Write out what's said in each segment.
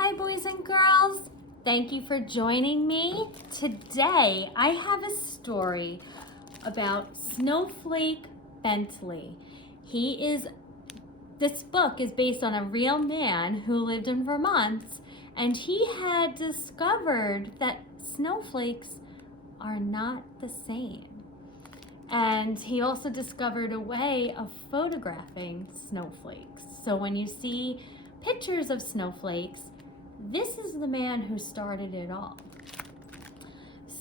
Hi boys and girls, thank you for joining me. Today I have a story about Snowflake Bentley. This book is based on a real man who lived in Vermont, and he had discovered that snowflakes are not the same. And he also discovered a way of photographing snowflakes. So when you see pictures of snowflakes, this is the man who started it all.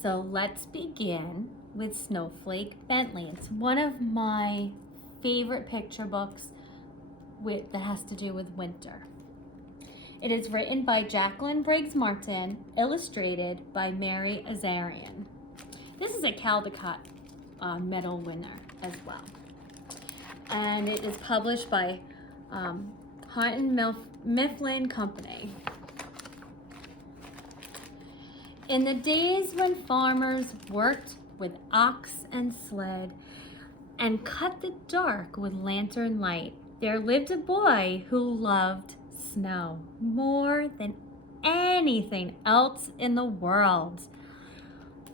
So let's begin with Snowflake Bentley. It's one of my favorite picture books that has to do with winter. It is written by Jacqueline Briggs Martin, illustrated by Mary Azarian. This is a Caldecott medal winner as well. And it is published by Houghton Mifflin Company. In the days when farmers worked with ox and sled and cut the dark with lantern light, there lived a boy who loved snow more than anything else in the world.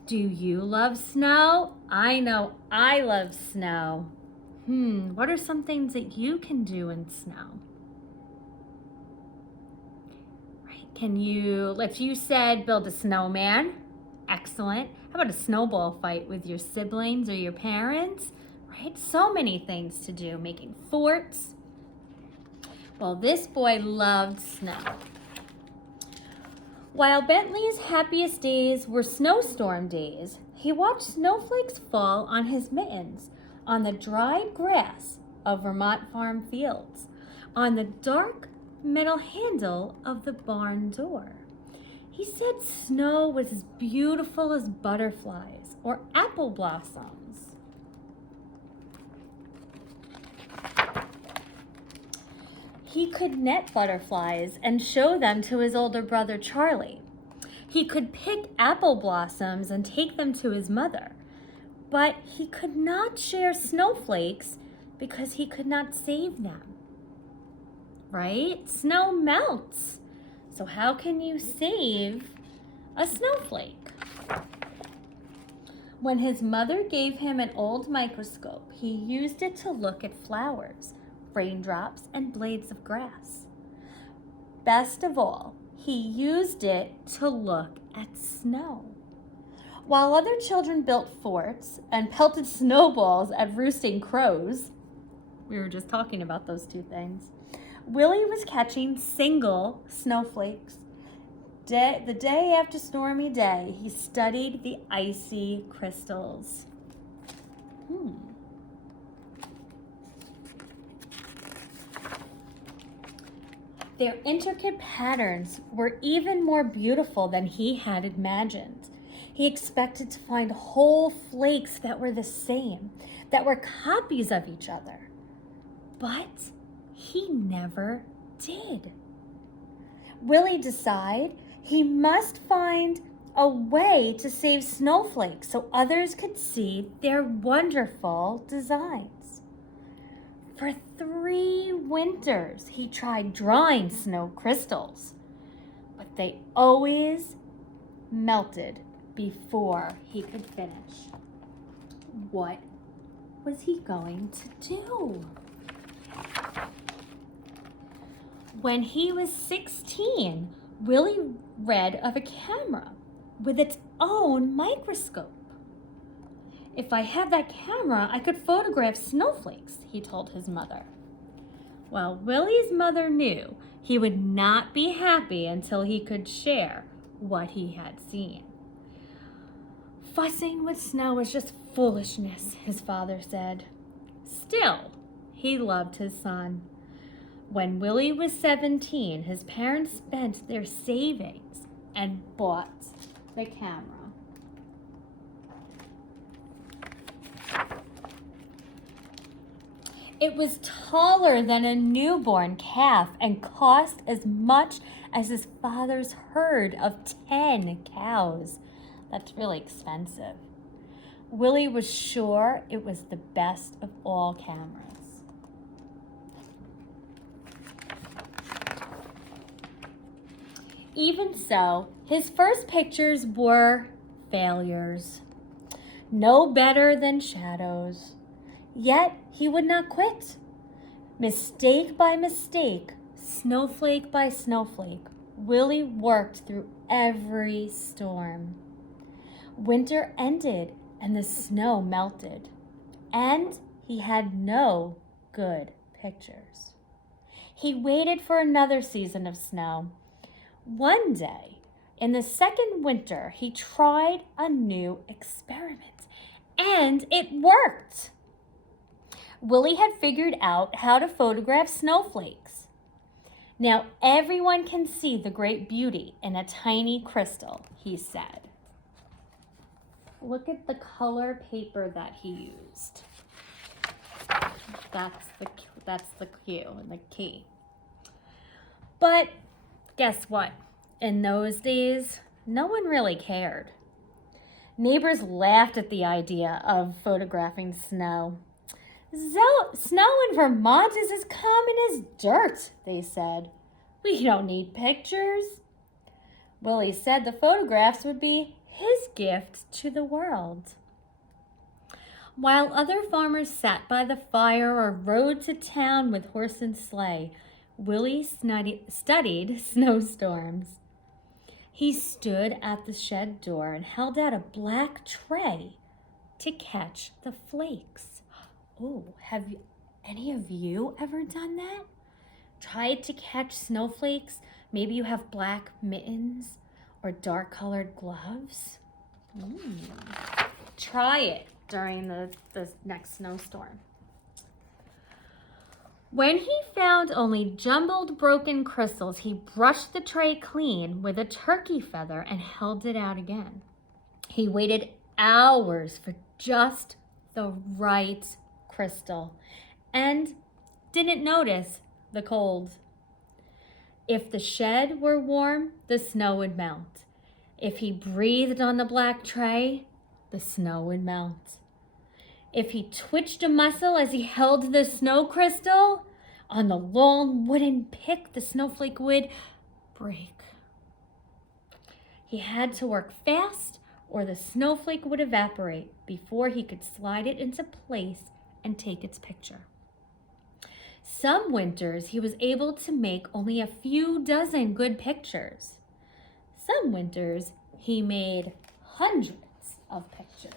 Do you love snow? I know I love snow. What are some things that you can do in snow? Can you, if you said build a snowman, excellent. How about a snowball fight with your siblings or your parents, right? So many things to do, making forts. Well, this boy loved snow. While Bentley's happiest days were snowstorm days, he watched snowflakes fall on his mittens, on the dried grass of Vermont farm fields, on the dark metal handle of the barn door. He said snow was as beautiful as butterflies or apple blossoms. He could net butterflies and show them to his older brother Charlie. He could pick apple blossoms and take them to his mother, but he could not share snowflakes because he could not save them. Right? Snow melts. So how can you save a snowflake? When his mother gave him an old microscope, he used it to look at flowers, raindrops, and blades of grass. Best of all, he used it to look at snow. While other children built forts and pelted snowballs at roosting crows, we were just talking about those two things, Willie was catching single snowflakes. The day after stormy day, he studied the icy crystals. Their intricate patterns were even more beautiful than he had imagined. He expected to find whole flakes that were the same, that were copies of each other. But he never did. Willie decided he must find a way to save snowflakes so others could see their wonderful designs. For 3 winters, he tried drawing snow crystals, but they always melted before he could finish. What was he going to do? When he was 16, Willie read of a camera with its own microscope. If I had that camera, I could photograph snowflakes, he told his mother. Well, Willie's mother knew he would not be happy until he could share what he had seen. Fussing with snow was just foolishness, his father said. Still, he loved his son. When Willie was 17, his parents spent their savings and bought the camera. It was taller than a newborn calf and cost as much as his father's herd of 10 cows. That's really expensive. Willie was sure it was the best of all cameras. Even so, his first pictures were failures. No better than shadows. Yet he would not quit. Mistake by mistake, snowflake by snowflake, Willie worked through every storm. Winter ended and the snow melted, and he had no good pictures. He waited for another season of snow. One day, in the second winter, he tried a new experiment, and it worked. Willie had figured out how to photograph snowflakes. Now everyone can see the great beauty in a tiny crystal, he said. Look at the color paper that he used. That's the cue and the key. But guess what? In those days, no one really cared. Neighbors laughed at the idea of photographing snow. Snow in Vermont is as common as dirt, they said. We don't need pictures. Willie said the photographs would be his gift to the world. While other farmers sat by the fire or rode to town with horse and sleigh, Willie studied snowstorms. He stood at the shed door and held out a black tray to catch the flakes. Oh, have any of you ever done that? Tried to catch snowflakes? Maybe you have black mittens or dark colored gloves. Try it during the next snowstorm. When he found only jumbled broken crystals, he brushed the tray clean with a turkey feather and held it out again. He waited hours for just the right crystal and didn't notice the cold. If the shed were warm, the snow would melt. If he breathed on the black tray, the snow would melt. If he twitched a muscle as he held the snow crystal, on the long wooden pick, the snowflake would break. He had to work fast or the snowflake would evaporate before he could slide it into place and take its picture. Some winters he was able to make only a few dozen good pictures. Some winters he made hundreds of pictures.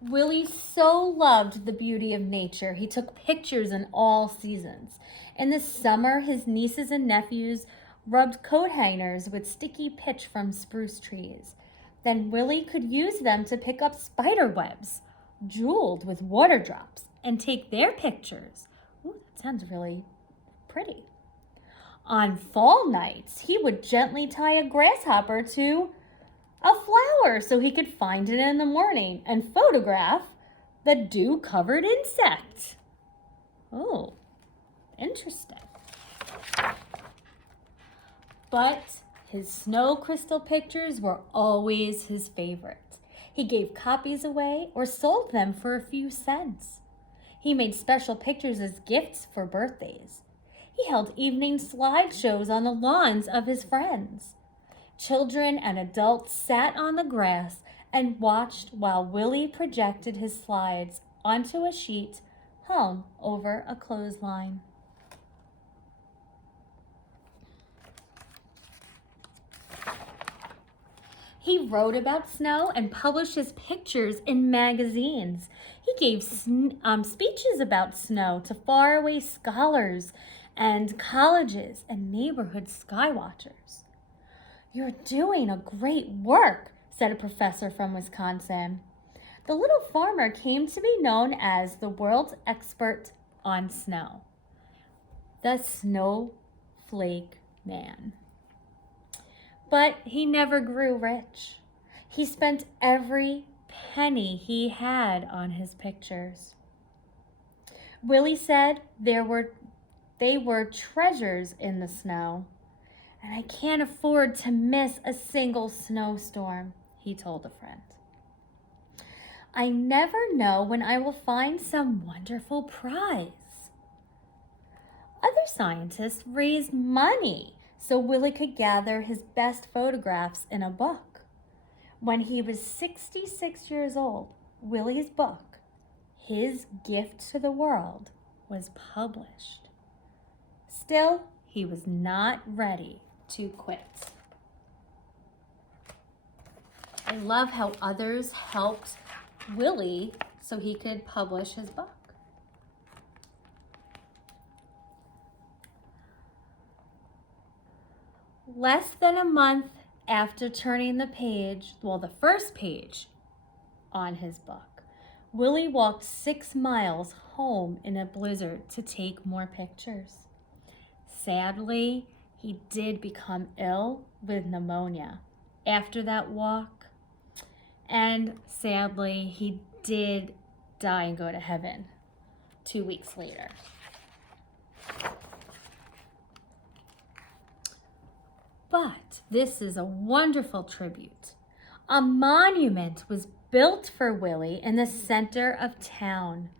Willie so loved the beauty of nature, he took pictures in all seasons. In the summer, his nieces and nephews rubbed coat hangers with sticky pitch from spruce trees. Then Willie could use them to pick up spider webs, jeweled with water drops, and take their pictures. Ooh, that sounds really pretty. On fall nights, he would gently tie a grasshopper to a flower so he could find it in the morning and photograph the dew-covered insect. Oh, interesting. But his snow crystal pictures were always his favorite. He gave copies away or sold them for a few cents. He made special pictures as gifts for birthdays. He held evening slideshows on the lawns of his friends. Children and adults sat on the grass and watched while Willie projected his slides onto a sheet hung over a clothesline. He wrote about snow and published his pictures in magazines. He gave speeches about snow to faraway scholars and colleges and neighborhood skywatchers. "You're doing a great work," said a professor from Wisconsin. The little farmer came to be known as the world's expert on snow, the Snowflake Man. But he never grew rich. He spent every penny he had on his pictures. Willie said they were treasures in the snow. "And I can't afford to miss a single snowstorm," he told a friend. "I never know when I will find some wonderful prize." Other scientists raised money so Willie could gather his best photographs in a book. When he was 66 years old, Willie's book, His Gift to the World, was published. Still, he was not ready to quit. I love how others helped Willie so he could publish his book. Less than a month after turning the page, well, the first page on his book, Willie walked 6 miles home in a blizzard to take more pictures. Sadly, he did become ill with pneumonia after that walk, and sadly, he did die and go to heaven 2 weeks later. But this is a wonderful tribute. A monument was built for Willie in the center of town.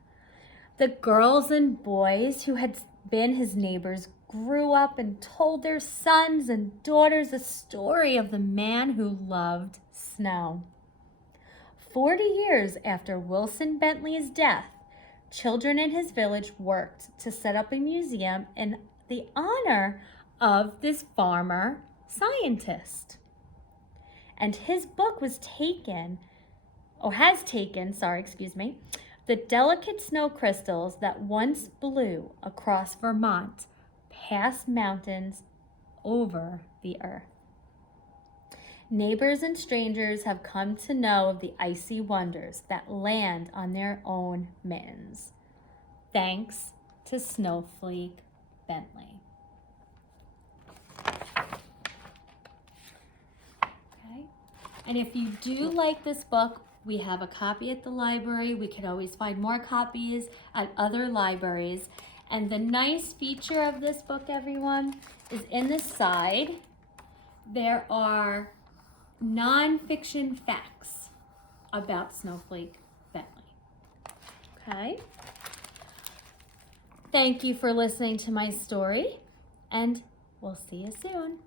The girls and boys who had been his neighbors grew up and told their sons and daughters a story of the man who loved snow. 40 years after Wilson Bentley's death, children in his village worked to set up a museum in the honor of this farmer scientist. And his book has taken, the delicate snow crystals that once blew across Vermont, past mountains, over the earth. Neighbors and strangers have come to know of the icy wonders that land on their own mittens, thanks to Snowflake Bentley. Okay. And if you do like this book, we have a copy at the library. We could always find more copies at other libraries. And the nice feature of this book, everyone, is in the side, there are non-fiction facts about Snowflake Bentley. Okay? Thank you for listening to my story, and we'll see you soon.